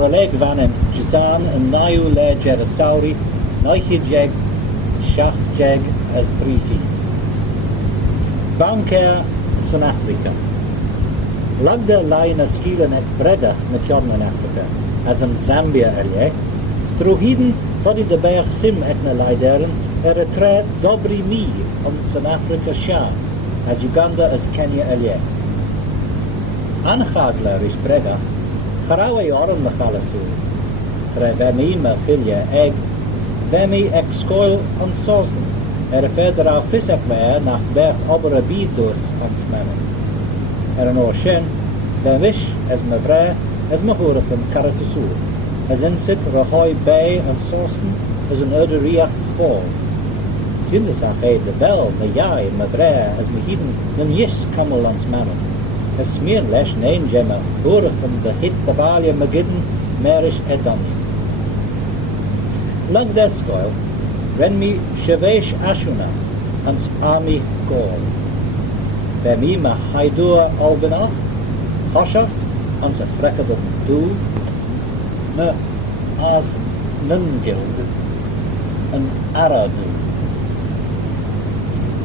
roleg van en Jizan en Naiu le Jerasauri, Noichi jeg, Shach jeg as 3 feet. Banker Sun Africa. Lagda lai na skielen Yn Breagagh na Tjoorn in Africa, as in Zambia elie, strohiden toddy de berg sim et na leideren, tred dobri mi Sun Africa sha, as Uganda as Kenya elie. Anchazler is Breagagh, Charawe oren na chalasu, vemi me filje eg, vemi ex-skoil on sosen, verder al visek mee nach berg obere biedos ons mennen. Een ocean, ben wish as me vrij, as me horen van Karatusoer, as inzit Rahoy Bay en sosen, as een oude riach vol. Sindes ach de bel, me jai, me vrij, as me hieden, een jis kammel ons mennen. As smeen lesh neen jemme, horen van de hit de balje me gidden, merish edani. Lang deskoil, ren mi shevesh ashuna, ans army goal. Bij mij me haidoor albenach, hoshaft, ans a frekked op doel, me as nungild, een aradu.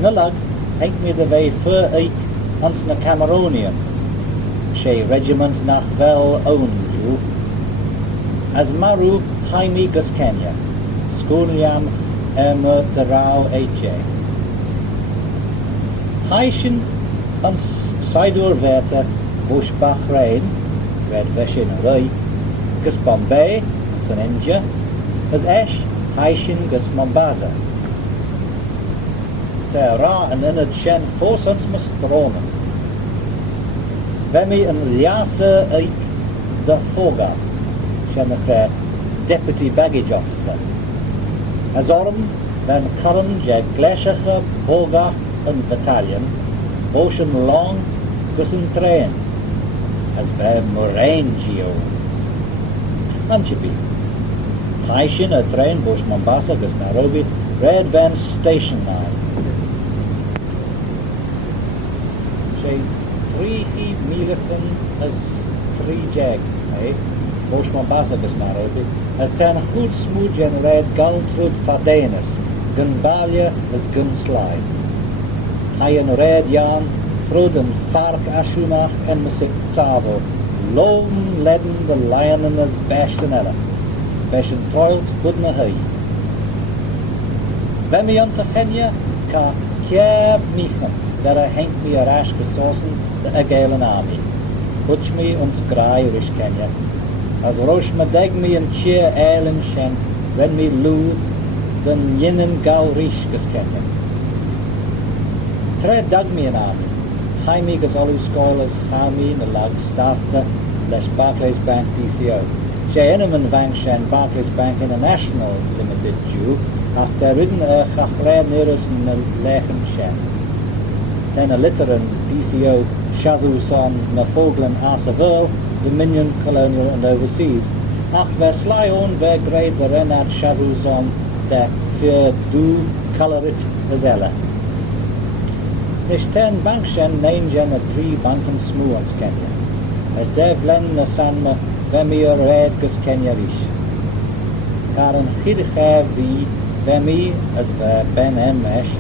Nullag, henk me de wei voor uit ans na Cameronians, she regiment nach wel ownju, as maru haimi gus Kenya, skooniam me de rauw eitje. Haishin ans Saidur Verte, Bush Bahrain, Red Veshin Rui, gus Bombay, Sun India, as Esh, Haishin gus Mombasa. Ter ra en in het shen voorsens mistronen. Vemi een liase uit de Foga, shen de deputy baggage officer. As orm, ben curren je glesige Foga een battalion, ocean long gus een train, as bij Morangio. Manchipi. Haishin a train Bush Mombasa gus Nairobi, Red Van Station 9. She 3 milifen as 3 jag, Bush Mombasa gus Nairobi, as ten goed smoed en red galtrud fadenis, gun balje as gun slide. Haien red jan, fruden fark ashunach en musik tsavo, loon ledden de lion as bashtenella, bashen toilt budna hei. Vemi ons a Kenya, ka kjeb michem, der henk mi a rash gesossen de Gaelic army. Butch mi ons graai rish Kenya. As rosh me deg mi en cheer eilen shen, ren mi lu, den jinnen gal rish ges Kenya. Tred dag mi an army. Jaime gus olu skolas Jaime na lag stafte les Barclays Bank DCO. She enemen vang shen Barclays Bank International Limited Jew, ach der ridden chachre nirus na lechen shen. Then a litteren DCO Shadu son na Foglen Asavel, Dominion, Colonial and Overseas. Ach ver sly on ver grade the renat Shadu son der für du colorit Adela. Is 10 bankshen 9 gen a 3 banken smoons Kenya. As dev len na sanma vemi or red gus Kenya rish. Karen chidche vi vemi as ben en mesh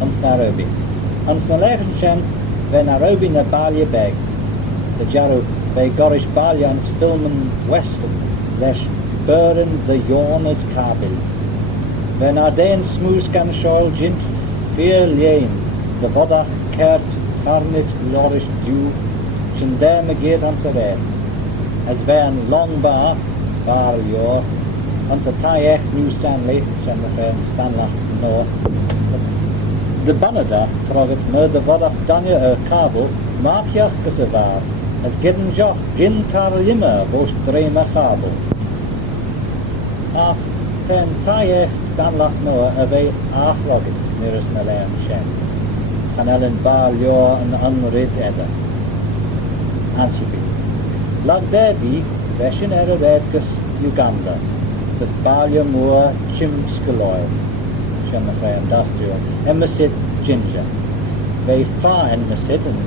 ons Nairobi. Ons na leven shen ve Nairobi na balje beg. The jaru ve gorish baljans filmen western lesh burden the yawners kabil. Ve na den smoos gan shol jint veel leen. De vodach kert karnit lorish dew, shin der me geet aan te red. As van long bar jaar, aan te taai New Stanley, shin de Stanlach no. De Banada trog het me de vodach danje kabel, maakjach gesevaar, as gidden joch gin karlimme vost drema kabel. Af ten taai Stanlach no away aflogget, nearest na leen shen. Kan ellen baljo en anrit edda. Antipi. Lag derby, veshin redkus Uganda. Dus baljo moor chimskeloy. Shemmefe industrial. Emmesit ginger. They far emmesit in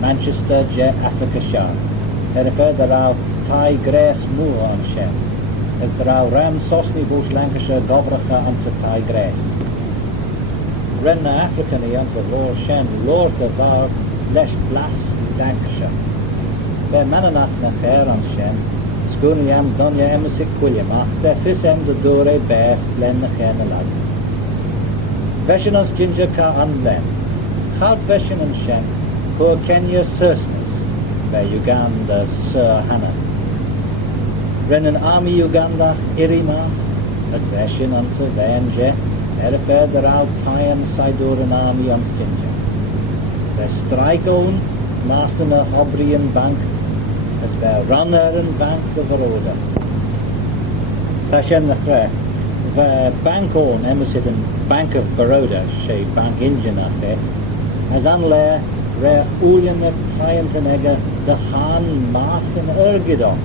Manchester je Africa Shah. Verder al tai gres moor on shen. As the rau ram sosni bush Lancashire govracha on sa tai gres. Ren na Africani on sa lor shen, lor te var lesh blas Lancashire. Be mananach na fair on shen, Scoony am Donya Emisik Williamach, de fis em de dore best len na chen alag. Veshin os ginger ka an len. Hout veshin an shen, poor Kenya Sursness, be Uganda Sir Hannah. Ren an army Uganda Irima, as veshin on sa venje, erfer der out Tayan Saidoran army on ginger. Be strike on, master na Hobrian bank, as be runner and bank the Veroda. Tashen na thre, the bank on emissit in Bank of Baroda, she bank engine afe, as anle re ulian na client and ega the han math and ergidok.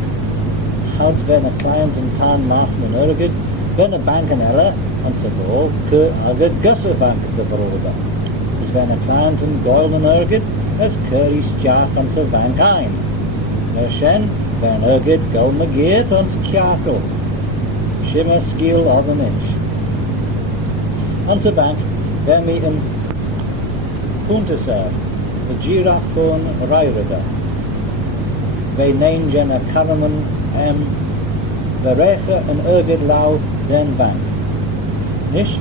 Houds ben a client and tan math and ergid, ben a bank and ella, and so bol, ke agad gussa bank of the Veroda. As ben a client and goil and ergid, as curry's jack and so bank ein. Shen, ben ergid go mageert on skjakel. Shimmer skill of an inch. On the bank, ben me in Puntasar, the giraffe on Rairida. They name jen a caraman the recha and ergid lau den bank. Nish,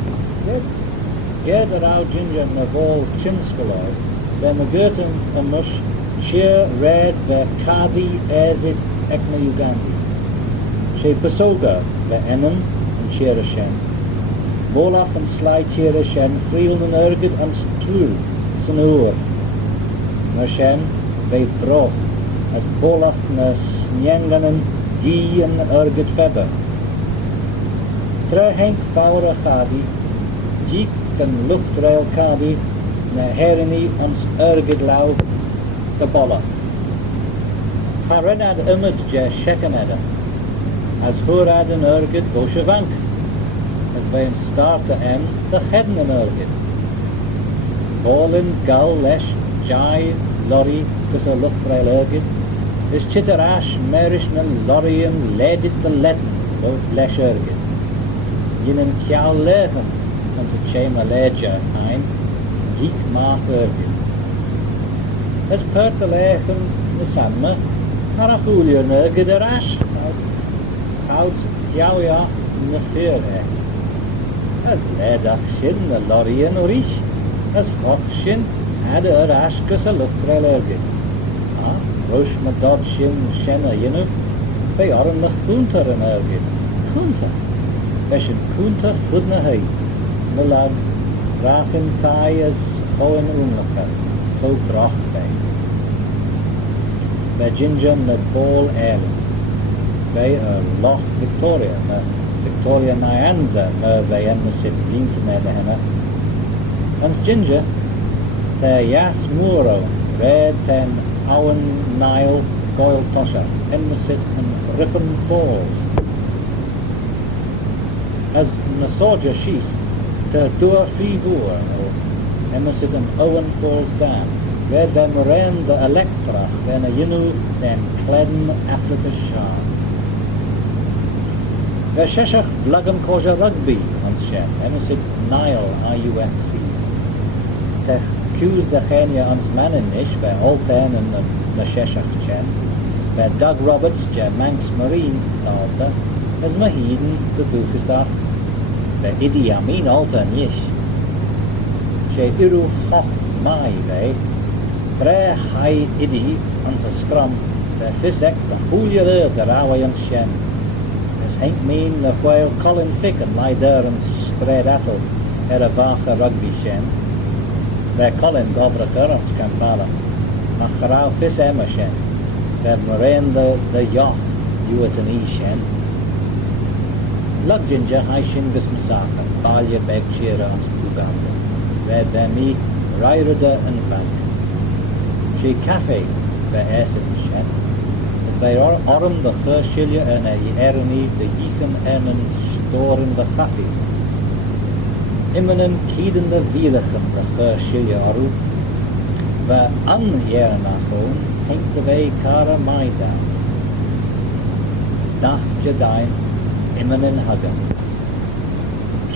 get the rau ginger na vol chinskaloi, ben the gurten a mush, sheer red the kadi ezit ekna Ugandi. She Basoga, the Ennen and Shira Shen. Bolaf and Sly Shira Shen, Friel and Ergid and Stru, Sanur. Na Shen, they broch, as Bolaf na Snyenganen, Yi and Ergid Feber. Tre Henk Faura Khadi, Jeek and Luftrail Khadi, na Herini and Ergid Lau, the Bolla. Harenad Imad Je Shekaneda. As Hurad en Urgid Boshevank, as wij een start de Hedden en Urgid. Bolin, Gal, Lesh, Jai, Lorry, tussen Luchtrail Urgid, is Chitterash, Merish, en Lorry en Ledit de Letten, both Lesh Urgid. Jinen Kjal Leven, en ze Chema Leja ein, Geek Maat Urgid. As Perta Leven, de Samme, Harafulia en Urgid Erash, Hout Yawya na Fearhe. As Ledach Shin na Lorry and Orish, as Hoch Shin had a Rashkas a Luftrail Ergid. Rosh na Dod Shin Shena Yinu, they are in the Kunter and Ergid. Kunter. Veshin Kunter Fudna Hay, Milad, Rafin Tai as Hoen Unlaka, Ho Broch Bay. Vajinja na Ball Aaron. Bij Loch Victoria, Victoria Nyanza, bij hem zit vriend met hen. Ons ginger, de Jas Muro, red ten Owen Nile, Goyle Tosha, hem zit een Rippon Falls. As Nasoja Shees, de Door Frivoer, hem zit een Owen Falls Dam. Red ben Moran de Electra, ben een Yinu, den Cledden Africa Shah. The Sheshach Blagam Koja Rugby on Shen, Emissit Nile IUFC. The Q's the Kenya on Maninish by Alten and the Sheshach Chen. By Doug Roberts, the Manx Marine Alta, as Mahiden the Bukisaf. By Idi Amin Alta Nish. She Iru Hoch Mai Bay. Tre Hai Idi on the Scrum. The Fisek the Hulia the Rawa on Shen. Henk mean the whale Colin Fick and lie there and spread attle a vacha rugby shen. There Colin Govracher and Scampala. Macharau Fis Emma shen. There Moraine the yacht you at an e shen. Lug ginger high shin bis masaka. Balya beg cheera and Uganda. There me Rairida and Bank. She cafe the Essen shen. They are orm the Hershilja and a Erni the Yichen en store in the Fafi. Immanen kieden the Wielachen the Hershilja oru. The Anjernachon hengt the way Kara Maida. nach Jadain immanin hagan.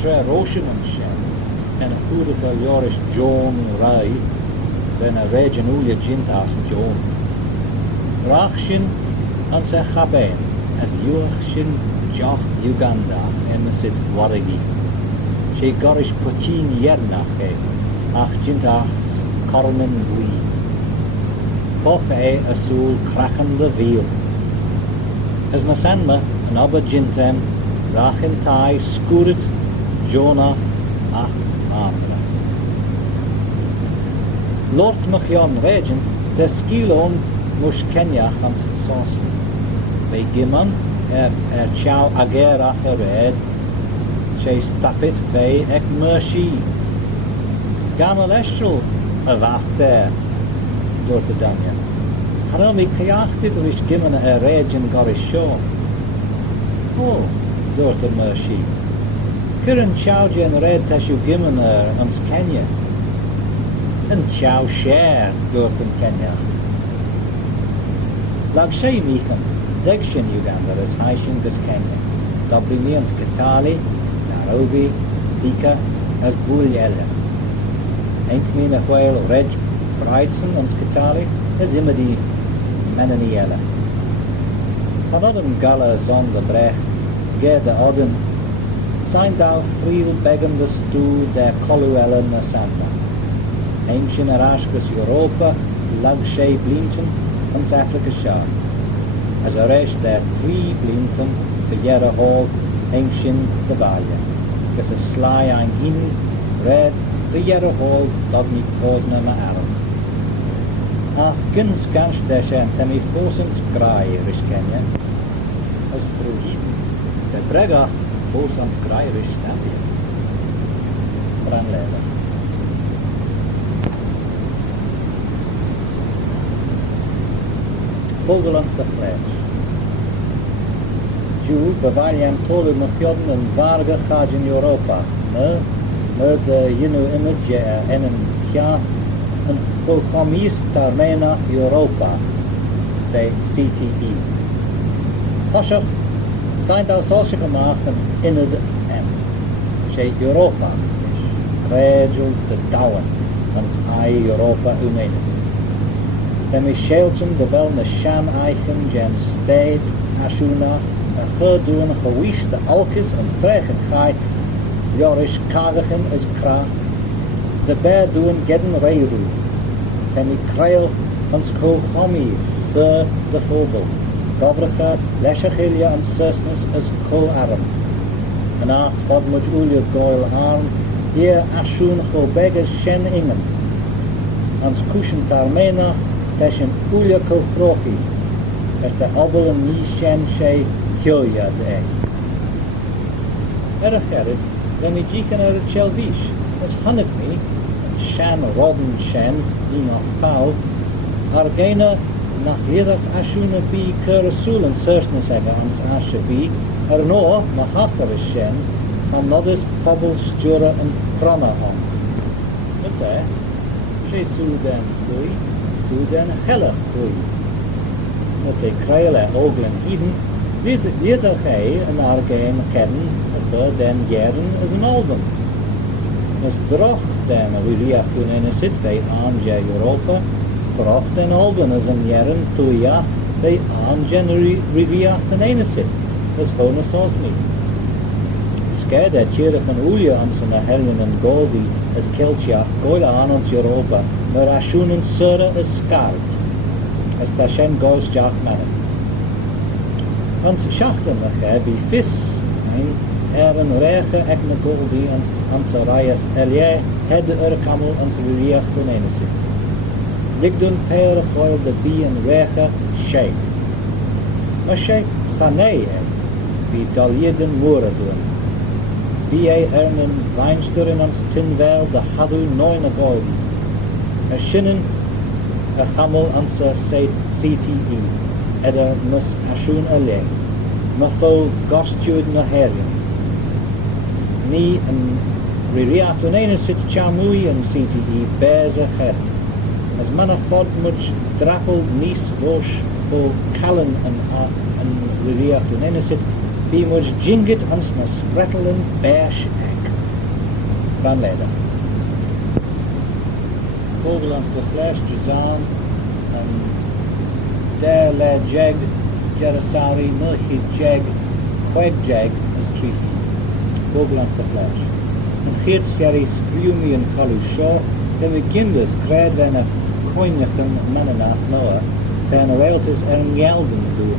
Tre Roshan and Shem, and a Hudaka Yorish John Rai, then a Region Ulia Jintas John. Rachshin and se Chabain, as Yuachshin Joch Uganda, Emesit Waragi. She Gorish Puchin Yernach, ach Jintachs Corman Gui. Bof Asul Kraken the Veal. As Nasanma, an Abba Jintem, Rachin Tai, Skurit, Jonah, ach Amra. Lord Machion Regent, the Skilon Mush Kenya Hans Sauce. Bei Gimman, Chow Agera Red, Che Stapit Bay Ek Mershi. Gamal Estrel, a wacht there, door te Danja. Haram ik gejaagd wish Gimman a Regent Gorish Shaw. Oh, door te Mershi. Current Chow Jen Red Tashu Gimman ans Kenya. En Chow Share door te Kenya. Lag Shay Meekan, Degshin Uganda as Haishin as Kenya. Dobrimians Katali, Nairobi, Thika as Bulyella. Enkmina Whale Reg Breidson and Katali as Imadi Menaniella. Vanodem Gala Zon the Brech, Ge the Odden, signed out Friel Begum the Stew der Coluella Nasanda. Ancient Arashkas Europa, Lag Shay Blinton, and Africa Shah. As a rest there 3 Blinton, the Yerra Hall, Ancient the Valia. As a sly ein hin, red, the Yerra Hall, Dogni Podna ma Aram. Ach, gins gansch der Shen, temi Fosens Grai, Rish Kenya. As Strush. The Breagagh, Fosens Grai, Rish Sambia. Banglane. Vogelans de Flesh. Jew bewaarjam tolu mafjodden en Faragher gaat in Europa. Met de jenu image en een ja een volkomis termena Europa. Say CTE. Hoshach zijn daar solche gemaakt in het en. Say Europa. Regel te douwen. Want ai Europa humanis. Then we shelten de wel ne sham eichen gen steed ashuna en gedoen gewish de alkes en tregen gai jorish kagachen is kra de bear doen gedden reiru then we krail ons ko homies sir de vogel gobrika leshachilia en sursnus is ko aram en af wat moet ulje goil arm hier ashun go beggars shen ingen ons kushen tarmena Teshin Ulia Koprofi, as the Obel and Nishan Shay Kyoya Day. Eracheret, then we jiken er Chelvish, as Hanekmi, and Shan Rodden Shan, Enoch Pau, Argena, Nachirach Ashuna B. Kurasul and Sursness Evans Asha B. Erno, Mahathar Shen, and Nodis Pobble Stura and Prana on. But there, She Sudan Kui. Den helle groei. Met de kruilen oglen hieden, weet er gij een argein kennen, dat den jaren is een album. Dus droog den Rulia toen in zit bij Anja Europa, droog den album is een jaren toe ja bij Anja Rulia ten ene zit. Dat is gewoon zoals niet. Skij dat jere van Ulia aan zijn helmen en goldi is keltja, goila aan ons Europa. Maar ashunen sura is scarred, as da shen goes jack mannen. Hans schachten we bij vis, een rege ekne goldi en sarayas elie, het kamel en zuriach tonenesi. Lik doen pere foil de bi en rege sheik. Maar sheik fanee wie daljeden moeren doen. Wie een wijnster in ons tinwel de hadu noine golden. A shinnen a hamel answer say CTE, edder mus ashun ale, mafo gostud na herium. Ni en ririatunena sit chamui and CTE bears a head, as manna fod much drapel nis vosh o callan and riviach in Ennisit, be much jingit ans na sprettelin bash ek. Banglane. Vogel ans de flesh jazam and there le jeg Jerasari Milchi jeg Queg jeg as treaty. Vogel ans de flesh. And Geert Skerry Screamy and Collu Shaw, then we ginders cred then a coinacum mananach Noah, then a relatives and Yalden do.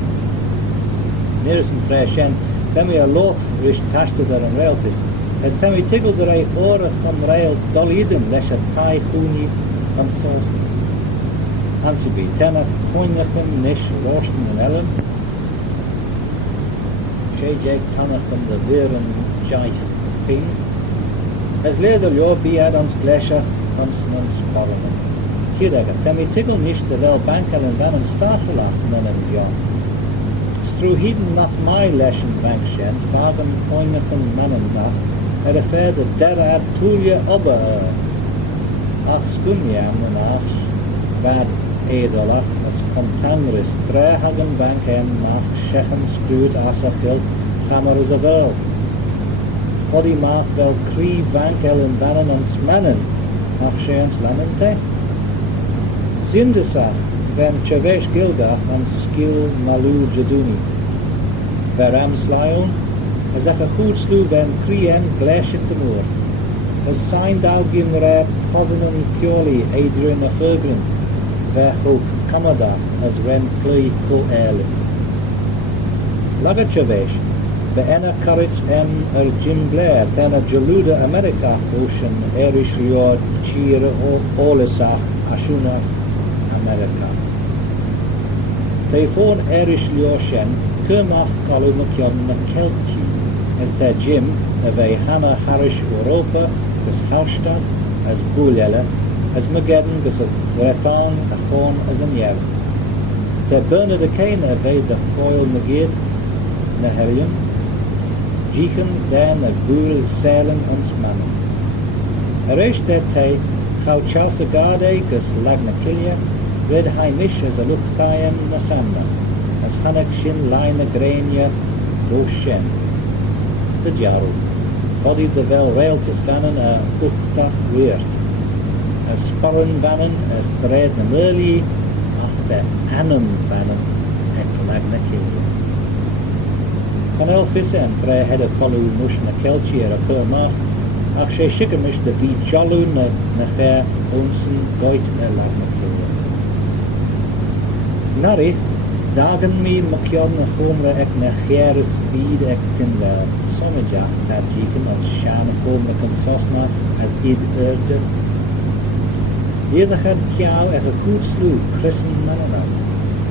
Nearest and fresh end, then we are loth wish tashted and relatives, as then we tickled the right ora from rail dolidum lesh a tie huni and sauce. And to be then a coinacum nish roasting and ellen, Shay jeg tanacum the vir and jite ping. As later your be add-ons glesher, consonants, parliament. Kiddaga, then we tickle nish the vel bankel and van and startela, none and yon. Through hidden not my lesson bankshen, fagen poinacum mananach, at a fair the derad tulia ober, ach skunyam and ach, bad edelach, as contangris, drehagen banken nach, shechen screwed asafil, hammer is a verl. Body maaf wel krie bankel en bannen ons mannen, nach sheens lamente. Zindesach, ben chavesh gilgach en skil malu jaduni. Veram slyon, as ach a goed slu ben krien glashit de moor. As signed algin rap hovenum pioli Adrian a Fergrin, verhoop kamada as ren plei ko erlin. Laga chavesh, the ena courage Jim Blair, then a Jaluda America ocean, Erish Rio, Cheer, Olisach, Ashuna, America. They phone Erish Rio Shen, Kermach Collu McKion McKelty, as their Jim, of a Hannah Harish Europa, as Hallstatt, as Bullella, as Mageddon, as a Wethon, a Fawn, as a Nyev. The Bernard a Cain, of a the Foil Magid, Naherium, Jichen then a Bull Sailen ons Mannen. Eresh that tay, how Charles Cain, gus Lagna Killia, red Heimish as a Luchtayem Nasamna, as Hanak Shin Line a Grania, Roshen. The Jaru, body the Vel Railtis Bannon a Ukta Weert, as Sporren Bannon, as Thread na Merli, after Annum Bannon, at Lagna Killia. Van Elfisse en vrij hedde follow mush na keltje er a per macht, ach she shikkemish de beat jollu na fair onsen goit lag na killen. Nari, dagen mi makjon na chomre ek na geres bied ek in de sonnejak dat jiken als shane komne kan sosna as id urde. Jeder had kjau er a goed slu, christen manana.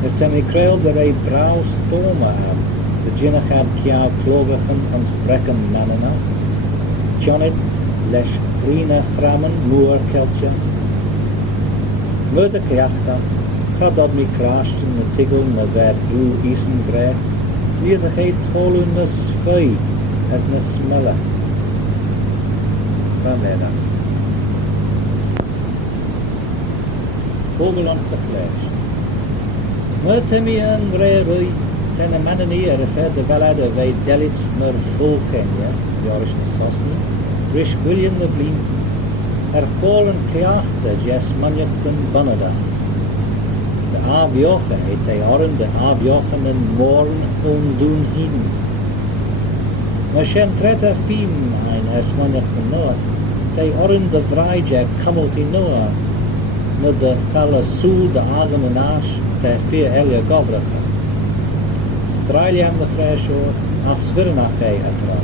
Es temi kreil de rei brau stoma aan. De jinnach had kjau klovigen en sprekken manana. Johnit, lesh vrina frammen, moer keltje. Murder kjachta, kadad mi krasten na tigel na ver blue isen greg. Jeder heet holu na svui, as na smella. Banglane. Vogel ons de flesh. Murtemi en rei ten a manani er a fair de velade vei delits mer volkenja, jorish na sosni, rish William the Blint, fallen keachte jes manjekten bannada. De avjochen heet hij oren, de avjochen en morn ondoen hiden. Maar shen treta fiem ein es manjekten noa, hij oren de vrijjek kamelt in noa, na de felle soel de agen en aas, ter vier elje gobracha. Straliam de freshoor, nach svirnach hij atra.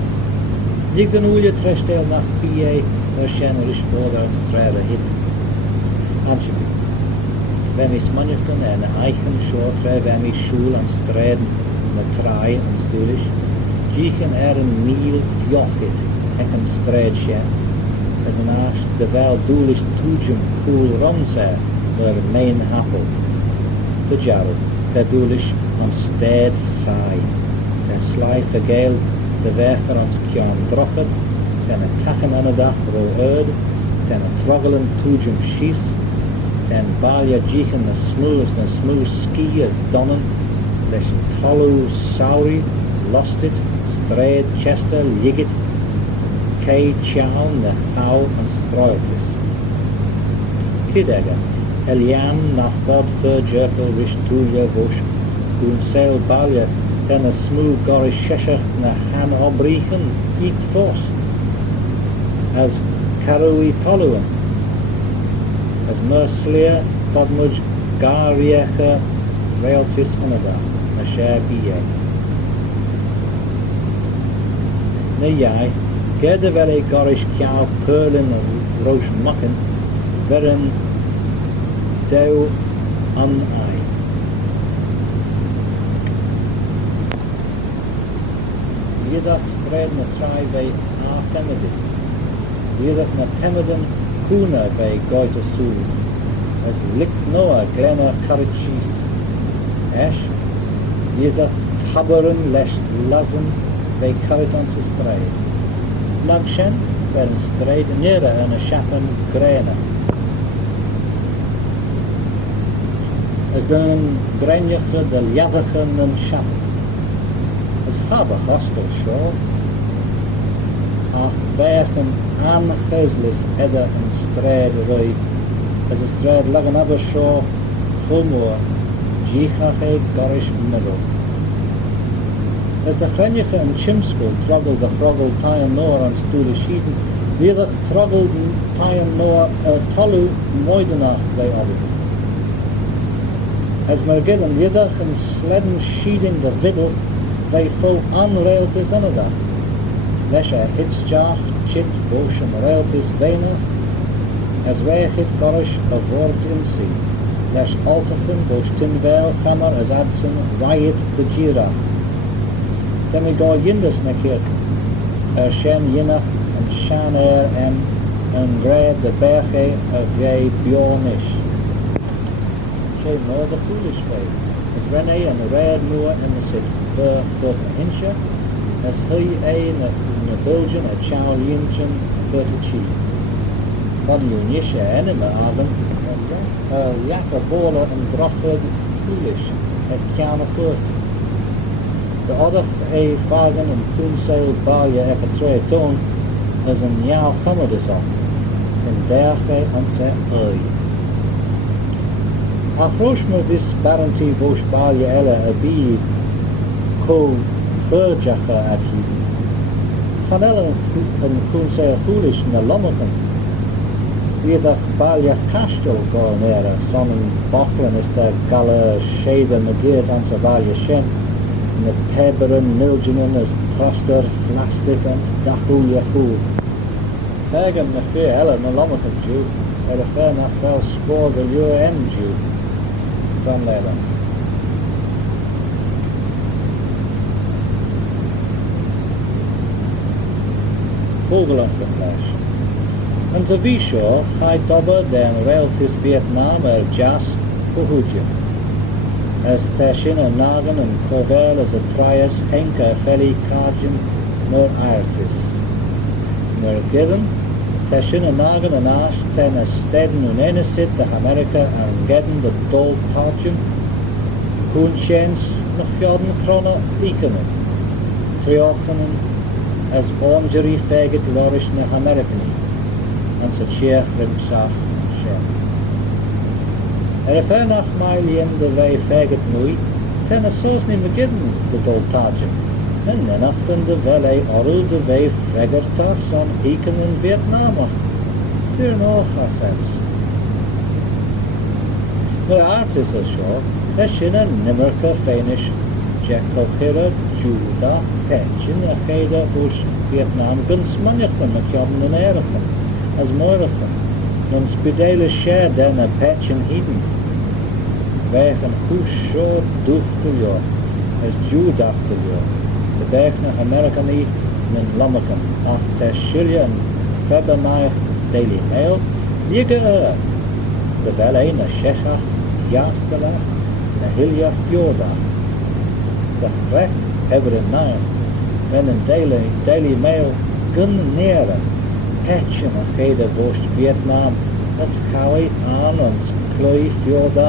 Lig den oelje trestel nach pie, shen rish boda strade hit. Anship. Wenn is manjekten en eichen shortre, wenn is schul an streden, met traai en stulish, jichen een miel jochit, en stredje, as an ash, de wel doelish toejem cool romse, der main happel. De jarl, de doelish on stead saai, ten sly vergeel, de weger ons kjan droppet, ten a tachen an a dag ro ten a troggelen toejem schies, ten balia jichen na smooth ski as donnen, leis talu sauri, lostit, straight chester, ligit, kei chown na how and stroitis. Kidega, Eliam na fod jerkel wish tuya bush, kun sail balia ten a smooth gorish sheshach na han obrichen, eat force, as karui toluan, as merslia podmuj gariecha realtis unada, a share biye. Na jai, gerde vele gorish kjau perlin roos makken, veren deu an ai. Wiedach stred na trai vei a femedis. Wiedach na temeden kuna vei goita sul. As lik noa glena karichis. Esh, wiedach taberen lesh lazen vei kariton se stred. Lagshen veren stred nere en a shapen grena. As dan grenjache de javachen en shapen. As habe hostel show. Ach bergen aangezlis edda en stred rui. As a stred lagen abba show fulmoor. Jichache gorish middle. As de grenjache en chimskul troggle de froggle tyen noor aan stoele schieten. Wieder troggle tyen noor tolu moidenach bij abba. As mergidden jiddag en sledden schieding de viddel, wij vol aanrailtis anada. Lesha hitsjaaf, chit, booshem railtis bena, as wij hit gorish a woord in sea. Lesh altefen, boos tinvel, hammer, as adsen, riot de gira. Then we go yindus na kirken, shen yinnach, en shan en grab de berge, gay bjornish. She more the foolish way. As Rene and the red moor in the city, both an incha, as he in the Belgian a chow yinchin, but a cheap. Van you nisha enema aven, lacquer baller and brotherd foolish, at Kiana Port. The other a fagen and toonsail balja ever tre toon, as an yaw commodus on, in berge on se Approach me this barentie vosh balje elle a bi ko verjacha at hiden. Van elle een koense foolish na lommeken. Wie dat balje kastel go nere, sonnen bochlen is de galle shade negeert aan se balje shen. Met pebberen, milgenen, het kroster, plastic en dachu jehu. Tegen me veel elle na lommeken Jew, de ver nach wel spoor de UN Jew. Van Leiden. Vogelansterfleisch. En zo wie zo gaat dobber den relatives Vietnam jas behoedje. As tashin en nagen en kovel as a trias henke felly kajen nor artis. Nor given tashin en nagen en aas ten a steden un ene sit de Amerika en gedden de dol taatjem. Koenschens nog 14 kronen liekenen. Triochenen as ongerie faggot lorish na Amerikani. En ze tjeer rimsaf shem. If nach mailien de wij faggot moei, ten a soos ni begidden de dol taatjem. En then aften de welle orrel de wij fregertas on iken in Vietnam. Duur nog assens. De aard is a show, in a nimmerke feinish Jekokira, Juda, Petchen, a Geda, Bush, Vietnam, gunsmannichten met jobben en erichen, as moirichen, dan spidele share den a Petchen hiden. Wegen hoes zo doefteljo, as Judachteljo, de berg naar Amerikani, en Lammeken, af te Schilje en Februari Daily Mail, jige de wel een a Shechach, Jastela, a Hilja Fjorda. De recht hebben in naam, men een Daily Mail gun neren, Petchen of Gede Boost Vietnam, as Kawi aan ons cloi fioda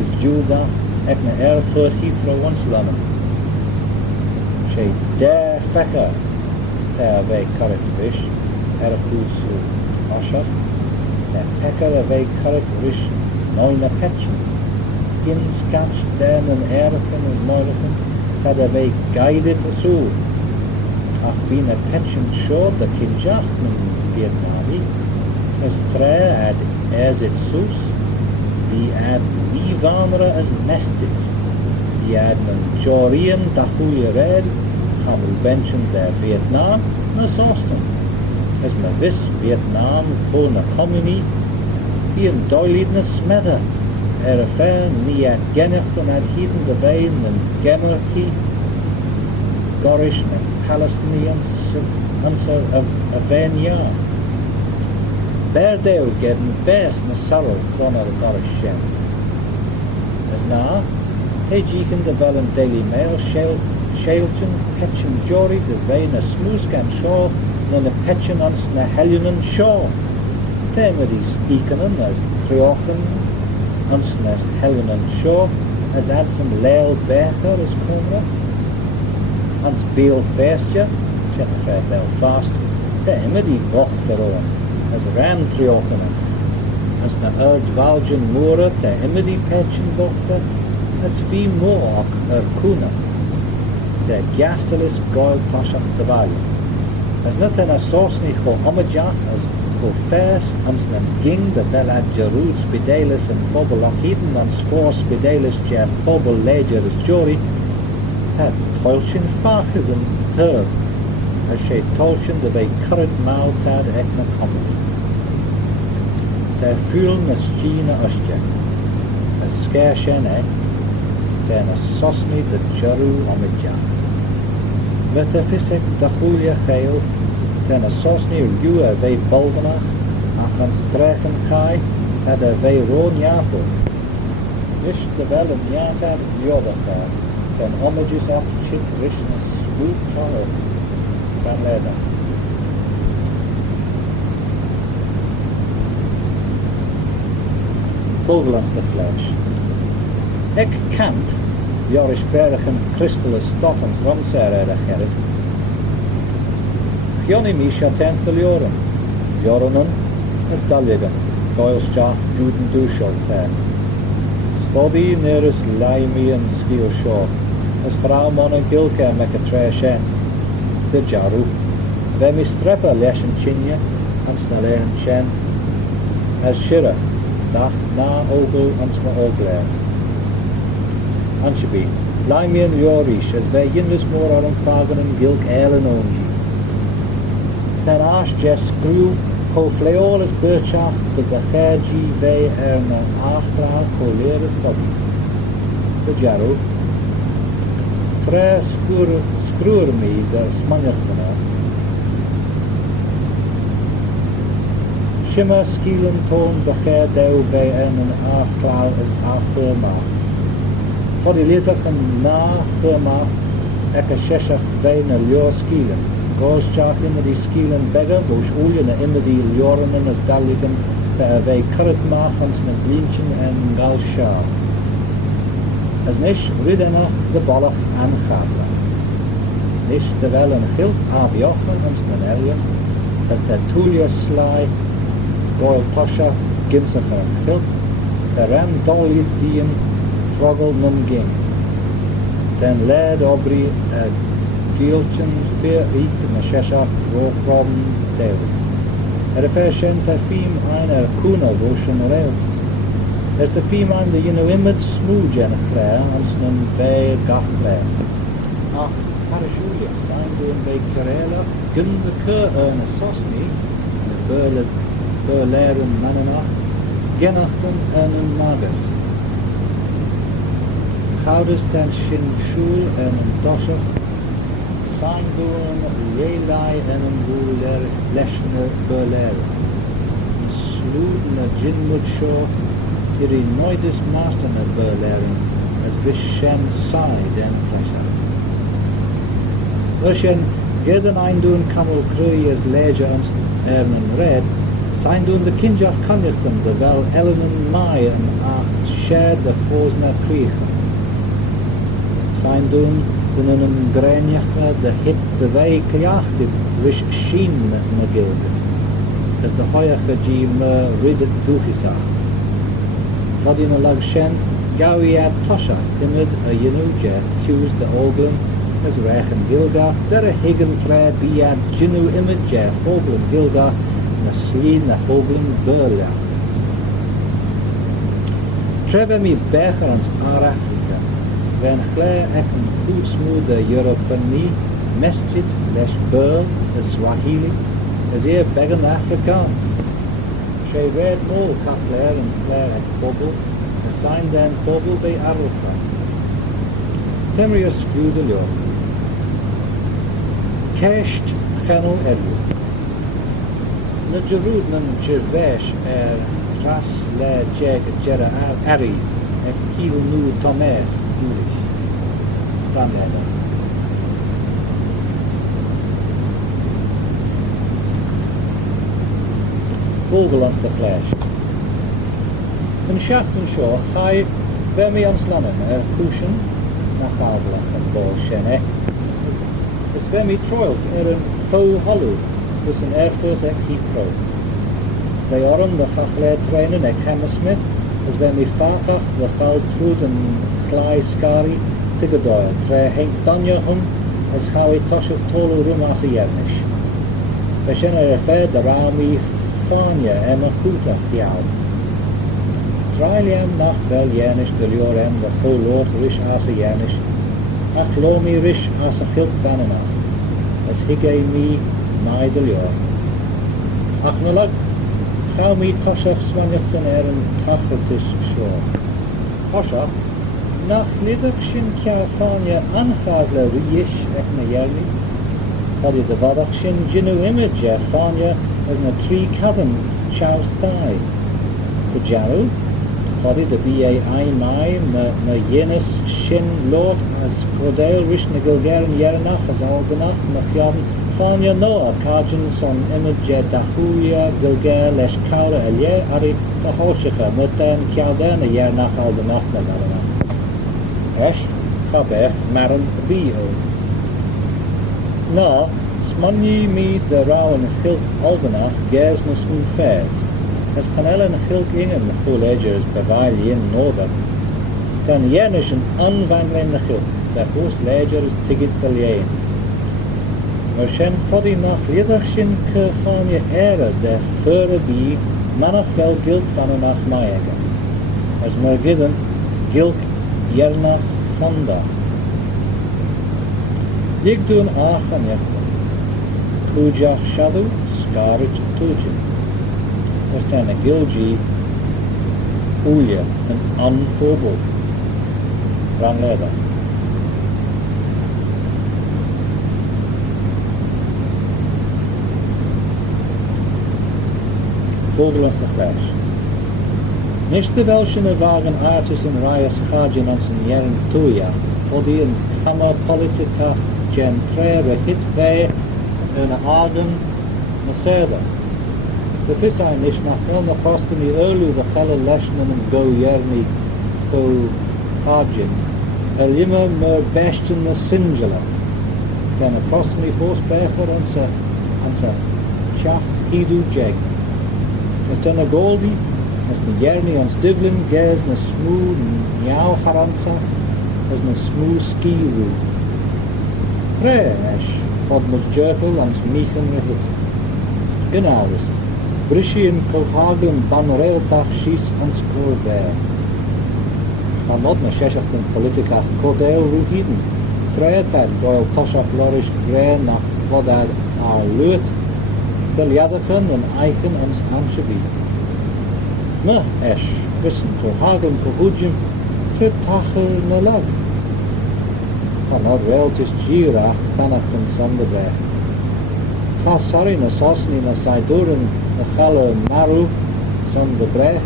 as juda ag na airfur hithro once laman. Sé der fecha te a bheith correct rish a fúsú osach na pecha a bheith correct rish noil na petchen. In scatch den an airfin as moirachin had a bheith guided asú. Ach bí na petchen seo the kinjach min Vietnami as tre ad as it sus the ad vivanra as nested the ad man Jorian dahuye red hamul benchen der Vietnam na Soston as ma vis Vietnam for na communi die een doilid na smedda a fair ni ad gennicht an ad hiden de vein en gennerki Gorish na Palestinians answer of a vein jaar. Berdeel gedden best na sorrow from our Gorish shen. As na, he jiken de wel een Daily Mail Shailchen, Petchen Jory, de vein na Smooskan Shaw, na Petchen ons na Hellunen Shaw. Thema die stiekenen as Triochen, ons na Hellunen Shaw, as Adson Leil Becher as Cumra. Hans Beel Feestje, zet Belfast, thema die Wochteroon, as Ram Triochenen, as na Erdwalgen Moore, thema die Petchen Wochter, as wie Moak Kuna, de Gastelis Goil Toshach de Valle. As not an asosni go Homajach, as go Fers, Amsnan Ging, the Bella Jerud Spidalis and Bobble Lockheeden, and Score Spidalis Jeff Bobble Ledger as Jory, had Tolchin Faragher and Turb, as she Tolchin the bay current mouth had Ekna Common. There fuel as Gina Usja, as Scarshen then a Sosni the Jeru Omidja. Met a Fisek the Julia Gael, then a Sosni Rua ve Boldena, Achans Drachen Kai, had a ve Ron Japo. Wish the Bell of Yanta Yodaka. Then homages of chit richness sweet color van leather. Vogelans the flesh. Ek kant, Joris Bergen Christelis Stoffens Romser Gerrit. Gioni Misha tens de Joren. Joronen is Dalligan, Doilsjacht Juden Duschel fair. Bobby nearest Limey and Skill Shaw, as vrouw Mona Gilka make a trash en. De Jaru. They mis treppa leshen chinja, and snalehen chen. As Shira, nach na ogel and sma ogler. Anshabi, Limey and Yorish, as they yinvis more on Fagan and Gilk Ellen onji. Then ash just screw. Ho fleolis birchach de gachergi vei na achtraal coleris bobby. De Jaru. Tre screwer me de smanjachtena. Shimmer skielen toon de ger deu vei na achtraal is afirma. For die litterchen na firma eka sheshach vei na lior skielen. Goes Jack in die skielen beggar, boos oelien in die ljorenen as dalligen, wij kurret machens met lientjen en galschaal. As nish riddenach de bollach en gabla. Nish terwijl een gilt aviochen en snelelje, as de tulia sly, goil tosha, gimsach een gilt, de ram dollied dien, trogel nun ging. Ten led obri Gielchen speer eat in the Sheshach rook from David. Er fashion ta fim einer kuna votion rails. As the fim on the image smooth and clear on snen bay gafle. Ach, parashulia, signed in bay Karela, gun the cur a sosni, the Berlaren mananach, genachten en een magert. Gouders ten shin shul en een dossach, sign doen jelai en een boeler lesner Berlaren. Sloed na ginmut show, hier nooit is master na Berlaren, as vishen side en pressure. Rushen, jeden einddoen kamel krui as leger ons ernen red, Sain doen de kindjach kannichten, de wel ellen en maaien en acht scher de foos naar kriegen. Sain doen de een grenjache, de hit de wei kliachtit, wish schien me gilde. As de hoiache die me riddet duchisa. Wat in a lag shen, gawi at tosha, timid a yenuja, fuse de oglen, as rechen gilga, der a higen tre be at ginu image, oglen gilga, na slien na oglen burla. Treve mi becher ans Afrika, wen glare ek een goed smoede Europanie, mesjid, les burl, de Swahili, as eer beggen Afrikaans. She red mol kapler en flare ek bobbel, a sign dan bobbel bij Arlfa. Temrius spude ljo. Kerst channel erlu. Na Jerud nan Jervesh tras le jeg jera ari, ek kiel nu Thomas, English. Framleden. Vogel ans de flash. Een schacht en show, hij bij mij aan slannen, kuschen, naar Gavlach en Bolshene. Dus bij mij troelt een faux hollow, dus een erfurt ek Heathrow. Bij oren de gachleid trainen ek Hammersmith, dus bij mij vaarkracht de val troed en klei skari, tiggedoil, tre henk danjachum, as gawi tosje tolo rum as a jernish. Wij zijn er de rami Fania Emma Kuta Fial. Triliam nach wel Janish de Liorem, de Lord rish as a Janish, ach lomi rish as a filk banana, as hige mi mai de Lior. Ach nalag, gauw mi toshach swanjachten een taffeltis shore. Toshach, nach lidag shin kja Fania anchazle riyish ek na yerni, had je de vadach shin jinu image Fania, as na tree cabin Charles Cain. The Jaru, body the B.A.I. Mai, na Yenis Shin Lord, as Cordale Rish na Gilgaren Yerenach, as Alganach, na Fion, Fania Noah, Kajin son Image Dahuya, Gilgare, Lesh Kaura, Elie, Ari, the Holshicha, Mutan, Kialdana, Yerenach, Alganach, na Maranach. Esh, Kabeh, Maran, B.O. No, Smanji mi de rauwen gilk albanach gers na smoen fairs. As kan ellen gilk ingen colleges bewail in noder. Kan jernish een anwanglende gilk, dat hoos legers tigit belien. Maar shen foddy nach liedershin ke van je ere de fure bi manach wel gilk van een nach maega. As mer gidden gilk jerna fanda. Ik doen ach en jekten. Ujach Shadu, Scarage Tuji. Dat zijn een Gilji, Ulja, een Anfobo. Rangleda. Vogel als de flash. Nicht welche wagen artis in Raya Schadjen als een Jern Twoaie, voor die een Kammer Politica gen trere hit bij een aden Mercedes. De vissein is nach helemaal vast in die oorlog de gelle lessen en go jerni go argin. Immer meer besten de singela. Dan een vast in die voorspeger onze schacht hidu jeg. Het zijn een goldie, als een jerni ons Dublin gees een smooth njauw haransa, als een smooth ski route. Fresh. Wat moet Jerkel ans Michen met Genau is. Brischi in Kopenhagen banreeltag schiet ans Koorbeer. Van not na Sheshachten politica Kodeel routiden. Treetijd doel Toshach Lorish Green nach Vodad al Luut. Beljadeten en Eiken ans Amsjebied. Na, esch, wissen Kopenhagen Kohudjum, Tritachel na lag. Van not reltis Gira, Tanachten Sonderberg. Sorry, na Sosni, na Saiduren, na Galle Maru, Sonderberg.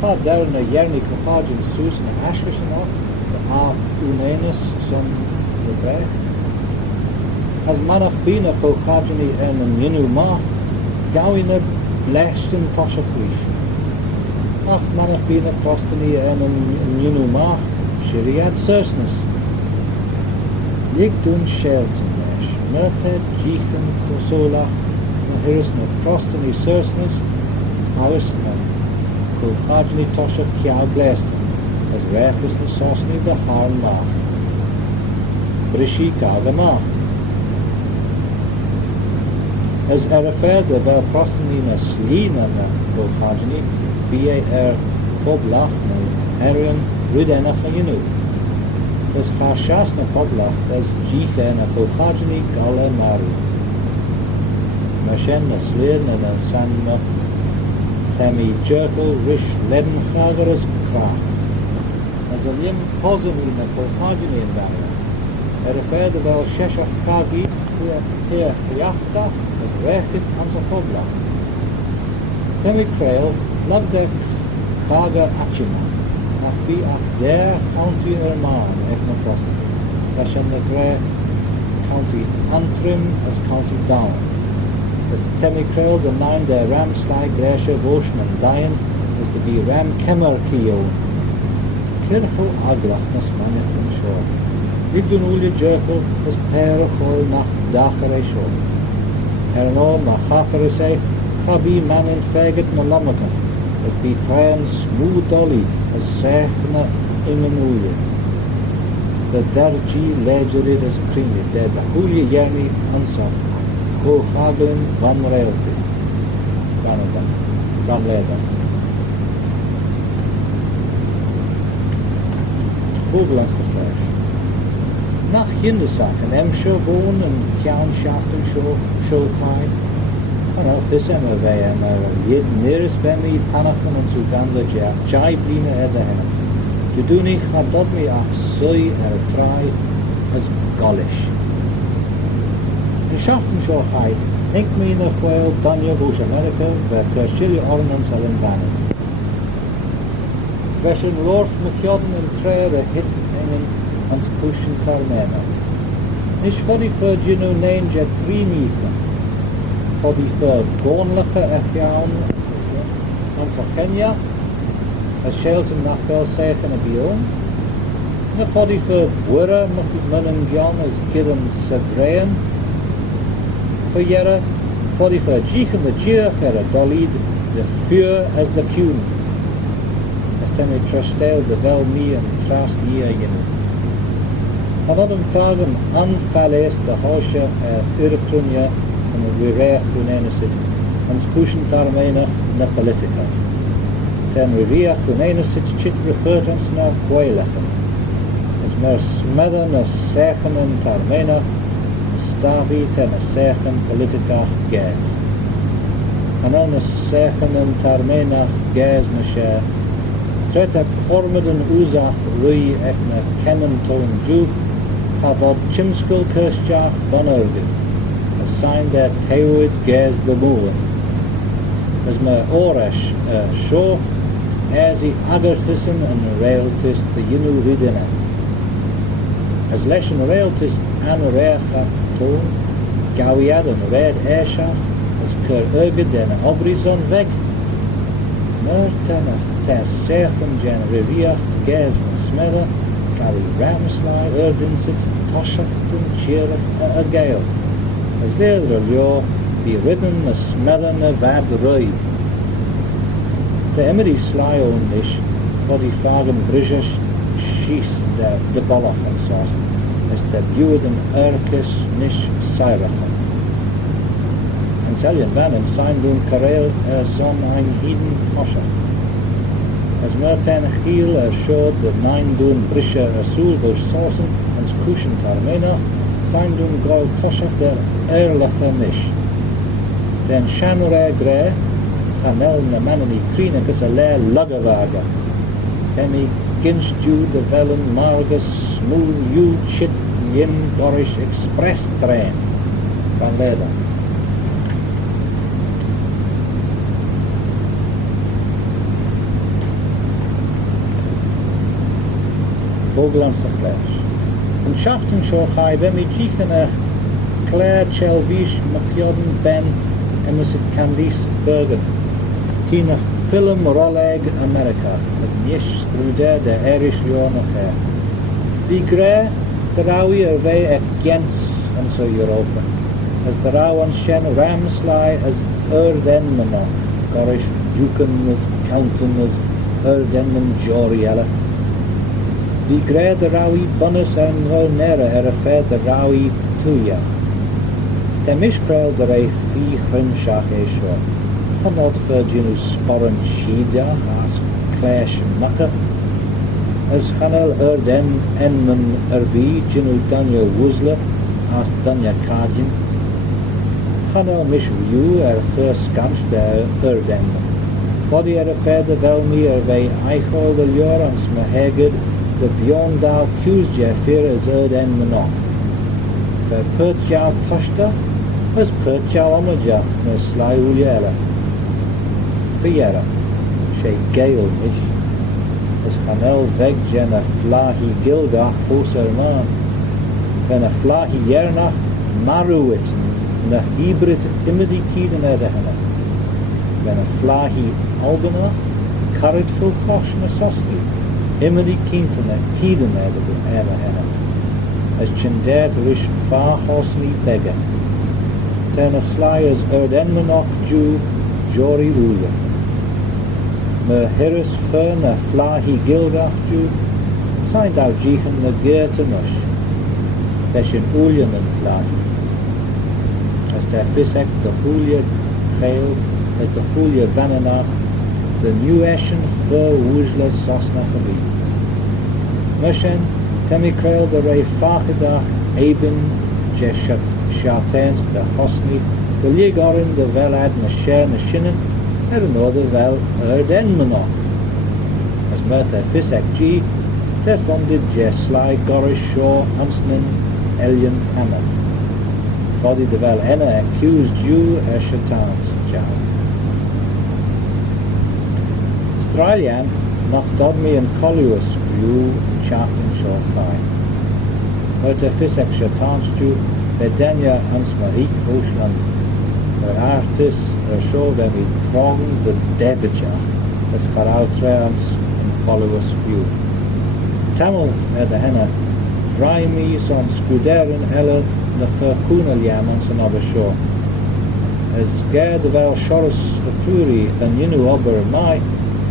Daar na Jerni Kopenhagen Soes na Ashwischen af, de A. Unenus Sonderberg. As manach bina Kopenhageni en een jinu ma, gauw in blessed in Tosha Grief. Ach, manach been a prostany and an ma, Shiriad Sursness. Lig dun Shelton Nash, Merted, Jeechen, Kosolach, Mahiris na prostany Sursness, Hawisna, Kulhajni Tosha Kya Bleston, as Rafis na Sosni the Harm Ma. Brishi Kaga Ma. As further the prostany na Slina na Kulhajni, B.A.R. Poblach na Arian Rudenach na Yinu. As Hashas na Poblach as Jicha na Kulhajni Gala Mari. Mashen na Slin na Sanma Temi Jerkel Rish Leden Faragher as Kraft. As a lim Pozumi na Kulhajni in Banglane. Further wel Sheshach Kagi Here Yachta as Rechit Ansa Poblach. Temi Krail Labdek Faragher Achima. Be up there, County Erman, Ethnoprosty. Fashion the Grey County Antrim as County Down. As Temicrel, the 9 der Ram Slag, Gresha, Votion and Dian, is to be Ram Kemmer Kio. Kirchel Agrachnas Manit and Shore. Vigdun Ulya Jerkel as Pair of Hol nach Dachere Shore. Ernor Machaferise, Fabi Manin Faget Malamaka. As be Trayan Smooth Dolly. As Sechna Imanuya. The Darji Legerid as Trini, the Hulia Yerni Ansaf, Kohaglin Van Reltis, Van Leda. Hooglands the Flesh. Nach Hindersack and Emscher Wohn and Kjaunschaft and Schulkai. And auch this MRV, nearest Bemi, Panachan and Suganda Jab, Jai Blina Edahem. To do nicht had me ach soy try as Gaulish. In Schaffenshaw High, think me in a whale, Danya Bush America, where Kershili ornaments are in Bannon. Veshin Lord McYodden and Traer a hit hanging and Spushin Carmena. Nish Foddy for Gino named Jet 3 meter. Foddy for Gornlaka Efiaun and for Kenya. As Shelton Nachbel Seichen a Bion. Na Foddy for Wura Munnen John as Gidan Sebrayan. For Yera, Foddy for Jichen the Jir a Dolid, the Fur as the Kuhn. As Temi Trastel the Velmi and Trast Yagin. Another Fagen Anfales the Hosha Irtunya and the Wireh Kunenesit and Spushin Tarmena na Politica. Ten Rivia Kunenesit Chit refertance na Quailechen. As Mer Smedder na Sechen and Tarmena, Stavi ten a Sechen Politica Gas. And on the Sechen and Tarmena Gas na Share. Treta Kormeden Uzach Rui Ekna Kennen Toin Juke. Havod Chimskul Kirstjach Bonergid, assigned their Tewid Gaz the Moor. As me Orash Shaw, as he Agartissen and Railtis the Yinu Ridina. As Leshen Railtis an Reacha Tone, Gawiad and Red Airshach, as Ker Ergid and Obrizon Weg. Mertana Tes Sechen Jan Riviach Gaz and Smedder. Gary Ramsly, Erdinsit, Toshachton, Chirach, a Gale. As there the lure, be ridden a smelling a vad roid. The Emery Sly on dish, body fagen British, sheath the Bollock and sauce, as the Buid and Erkis Nish Syrachan. And Salian Van and Sindun Karel, Son ein Heden Toshach. As Merten Giel showed the 9 doen Brische Sulbush Sausen and Skushen Tarmena, zijn doen Gau Toshach der Erlache Nish. Then Shanure Gre, Hamel na Manani Krinekus a Lair Luggerwager. Hemi Ginstu de Vellen Margus Smooth U Chit Yin Gorish Express Train. Van Leda. Hooglands the Flesh. In Schaftenshaw High, Bemi Jichen Claire Chelvish McYodden Ben Emerson Candice Bergen. Cína film roleg America, as nish strúde de Irish Leonach. Bhí gré de rawi bheith gens an so Europa, as de raw an shen ramslai as Denman, Gorish Ducan as Countin as Denman Joriella. Bhí gré de rawi bonus an Ronera fed de rawi Twoaie. De miskrel de rei fi chrimshach seo. Hanod Virgin sporren Shida as clash makke. As Chanel den Enman Erbi Jinu Danya Woozler as Danya Kajin. Chanel mish view first scans de Denman. Body fed wel meer wij eichel de jorans me heged de beyond thou Tuesday fear as Denman on. Ver put jou pasta as put jou amaja na sly uliela. Fiera, she gale mish, as Chanel veg jen a flahi gildach poser man, ben a flahi yernach maruit, na hybrid imidi kiden edehena, ben a flahi albana, carrot full kosh na soski, imidi kintene kiden edehena, as chendet rish far hosni beggar, ten a sly as Denmanok Jew, Jory ruler. Me hirris fern a flahi gildach Jew, signed out jichen na geerte nush, beshin ulien en flahi. As der fisek de hulia trail, as de hulia vananach, de new eshen ver woezle sosna gebied. Mushen, temi krail de rei fachedach, eben, je shatens de hosni, de ligorin de velad na sher na shinnen, another wel Denman on. As Mertha Fisek G, ter funded Jesly Gorish Shaw Huntsman Elian Hammond. Body de wel enne accused Jew Shatans Chow. Australian knocked Dodme and Collius Jew Chaplain Shaw Fine. Mertha Fisek Shatans Jew Bedenia Huntsmarik Oshland. Her artist show them with strong the debaja as Faragher's and followers view. Tamil at the henna dry me on Scuderin Ellen the Furcuna Liamons and other shore. As Gerd wel Shoris the Fury and Yinu Ober Mai,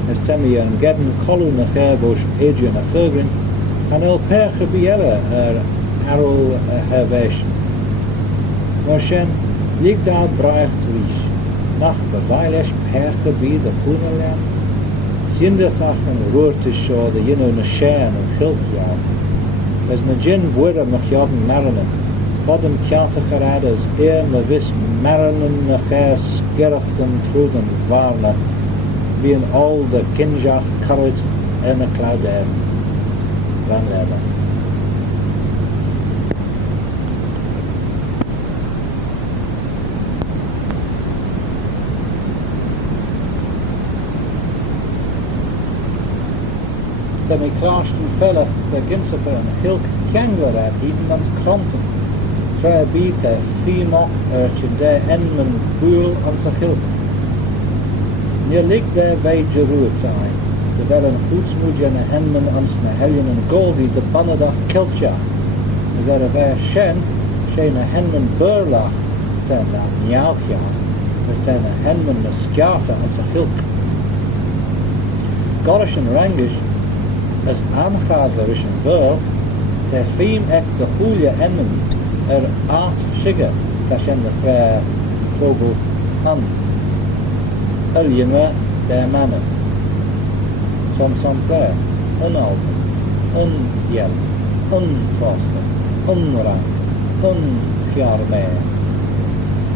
as Temi and Gedden Colun the Fairbush Adrian a Fergrin, and El Perche Biella Arrow Hervation. Moshen Ligdal Braich Trish. Nach de Weilesh Perche bi de Poenerland, Sindertach en Roerte Shaw de Yino na Shan en Giltjaar, as na Gin Wurra Machjodden Marinen, Bodem Kjaaltegerad as me vis Marinen na Ger Skerchten Truden Varna, being all de Kinjach Currit en a Clouder, Van Leder. De me klaarsten felle de Ginsefer en Hilk Kangler at Hiedemans Kronten. Vrij biete, Fiemok, de Enmen Boel aan zijn Hilk. Neer ligt daar bij Jeruut zijn, terwijl een goedsmoedje en Enmen aan zijn Heljen en Goldi de Bannedag Kiltja. Dus er bij Shen, zijn Enmen Burlach, zijn dat Njaalkja, dus zijn Enmen de Skjata aan zijn Hilk. Gorish en Rangish, as aangaadlerish en wel, ter fiem ek de goeie enmen aard sigge, dat zijn de vrij vogel aan. Eljenwe der mannen. Son vrij, onalpen, onjel, onvaste, onrang, onfjarmee,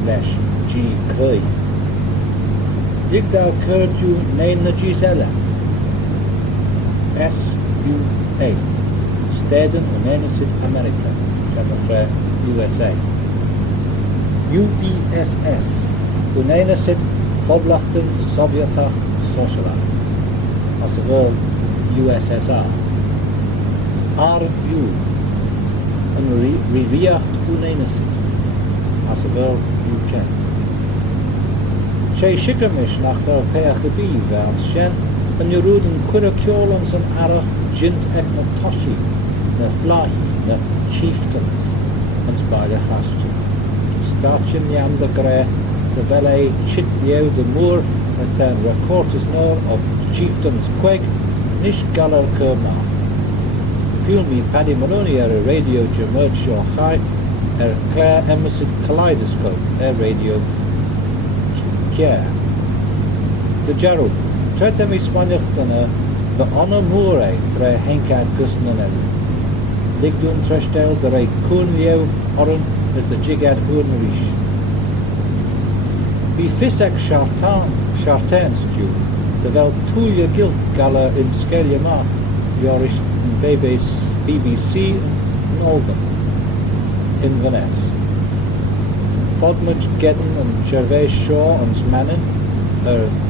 lesh G. Krui. Ik daar keurtju neem na Giselle. S.U.A. Steden United America, Democrat USA. UDSS, United Poblachten Sovjetach Sociala, as well USSR. RU, een Riviacht United, as well UK. sé sicamish nach fel peach y bif an sien yn ywrwyd yn cwyriciolans yn arach jint ec na toshi, na flahi, na chieftains, yn sbaile chastio. Starchin iam de gre, de vele chit lieu de moor, as ten recortes nor of chieftains queg, nish galar kerma. Feel me Paddy Maloney a radio Jamurch or high, Claire Emerson Kaleidoscope, radio Care. De Gerald, trete mi spanjachtene, de honor moore, tre henkad gusnanen. Lig doen trestel de rei koen lieu, oren, as de jigad hoornerish. Wie visek chartans stew, de wel toelje gilt gala in skelia ma, jorish in BBC in Oldham, Inverness. Podmage Gedden and Gervais Shaw and Smannin,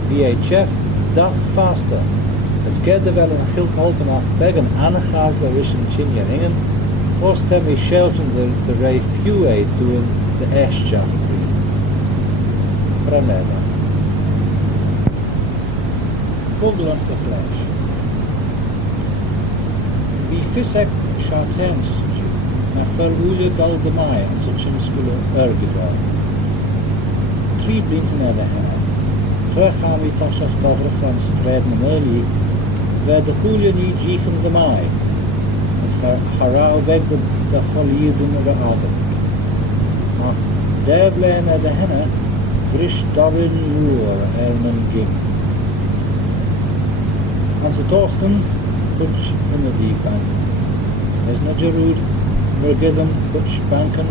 VHF, dag faster. As Gedde wel een gilt holpen af beggen aangaas de rischen chinja hingen, was temi shelten de rei few doen de eschschaft brie. Praneva. Volgde ons de flash. Wie visek chartens naar verwoele dal de mai en zo chimskule ergedal. 3 blinten naar de haar. Terug gaan we tasjes boven van strijd en early, waar de goede niet jieven de mai. Als harau weg de golierden de avond. Maar daar blijven naar de henne, frisch daarin moer men ging. Onze tosten, putsch in de diepang. Is not Jeroed, Mergidden, putsch banken,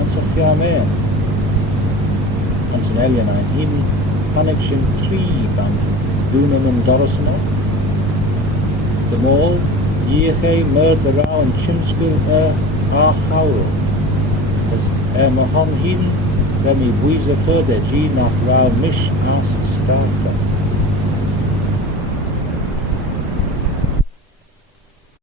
en zich jameen. En zijn alien aan hien, kan ik zijn 3 banken, doen hem in Dorsen. De mol, jiege, de rauw en chimskul hauwel. As mohan hien, dat mi buize voor de G nach rauw mish as starten.